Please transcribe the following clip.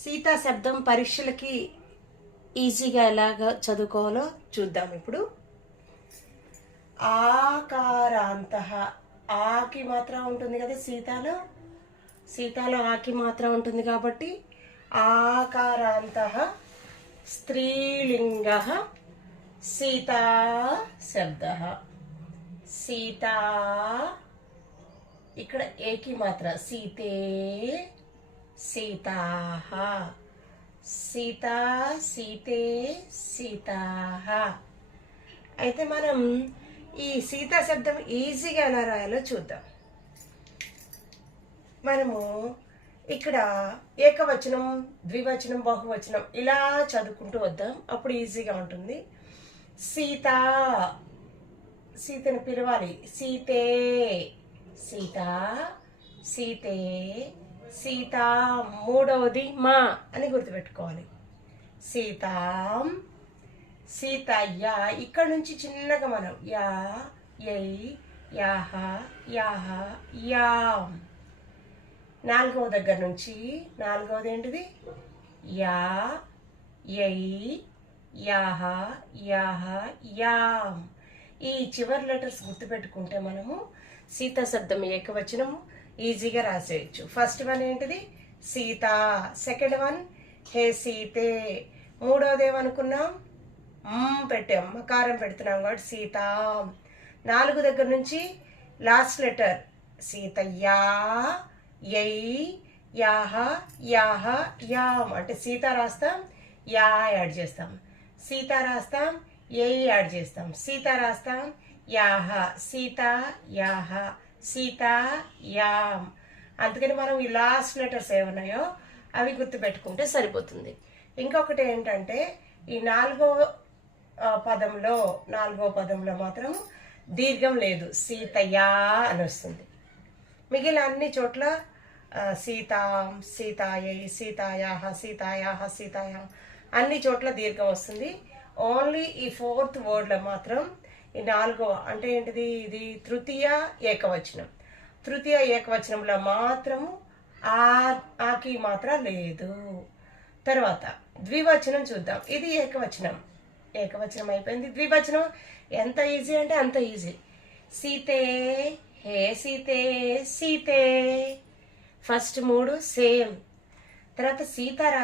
సీతా శబ్దం పరీక్షలకి ఈజీగా ఎలాగ చదువుకోవాలో చూద్దాం ఇప్పుడు. ఆకారాంత, ఆకి మాత్రం ఉంటుంది కదా సీతాలో. సీతాలో ఆకి మాత్రం ఉంటుంది కాబట్టి ఆకారాంత స్త్రీలింగ సీతా శబ్ద. సీతా ఇక్కడ ఏకి మాత్ర సీతే సీతాః. సీతా సీతే సీతాః. అయితే మనం ఈ సీతా శబ్దం ఈజీగా ఎలా రాయాలో చూద్దాం. మనము ఇక్కడ ఏకవచనం, ద్వివచనం, బహువచనం ఇలా చదువుకుంటూ వద్దాం, అప్పుడు ఈజీగా ఉంటుంది. సీత, సీతను పిలవాలి. సీతే, సీత, సీతే, సీత. మూడవది మా అని గుర్తుపెట్టుకోవాలి. సీతాం, సీతయ్య. ఇక్కడ నుంచి చిన్నగా మనం యా, యై, యాహ, యాహ, యాం. నాలుగవ దగ్గర నుంచి నాలుగవది ఏంటిది? యా, యై, యాహ, యాహ, యాం. ఈ చివరి లెటర్స్ గుర్తుపెట్టుకుంటే మనము సీతా శబ్దం ఏకవచనము ఈజీగా రాసేయచ్చు. ఫస్ట్ వన్ ఏంటిది? సీత. సెకండ్ వన్ హే సీతే. మూడవది ఏమనుకున్నాం? పెట్టాం, మకారం పెడుతున్నాం కాబట్టి సీత. నాలుగు దగ్గర నుంచి లాస్ట్ లెటర్ సీతయ్యా, యై, యాహ, యాహ, యాం. అంటే సీత రాస్తాం, యా యాడ్ చేస్తాం. సీత రాస్తాం, యై యాడ్ చేస్తాం. సీత రాస్తాం, యాహ. సీత, యాహ, సీత, యాం. అందుకని మనం ఈ లాస్ట్ లెటర్స్ ఏమున్నాయో అవి గుర్తుపెట్టుకుంటే సరిపోతుంది. ఇంకొకటి ఏంటంటే ఈ నాలుగో పదంలో మాత్రం దీర్ఘం లేదు, సీతయ్యా అని వస్తుంది. మిగిలిన అన్ని చోట్ల సీతాం, సీతాయై, సీతాయాహ, సీతాయాహ, సీతాయా అన్ని చోట్ల దీర్ఘం వస్తుంది. ఓన్లీ ఈ ఫోర్త్ వర్డ్లో మాత్రం ఈ నాలుగవ అంటే ఏంటిది? ఇది తృతీయ ఏకవచనం. తృతీయ ఏకవచనంలో మాత్రము ఆకి మాత్రం లేదు. తర్వాత ద్వివచనం చూద్దాం. ఇది ఏకవచనం, ఏకవచనం అయిపోయింది. ద్వివచనం ఎంత ఈజీ అంటే అంత ఈజీ. సీతే, హే సీతే, సీతే. ఫస్ట్ మూడు సేమ్. తర్వాత సీతారా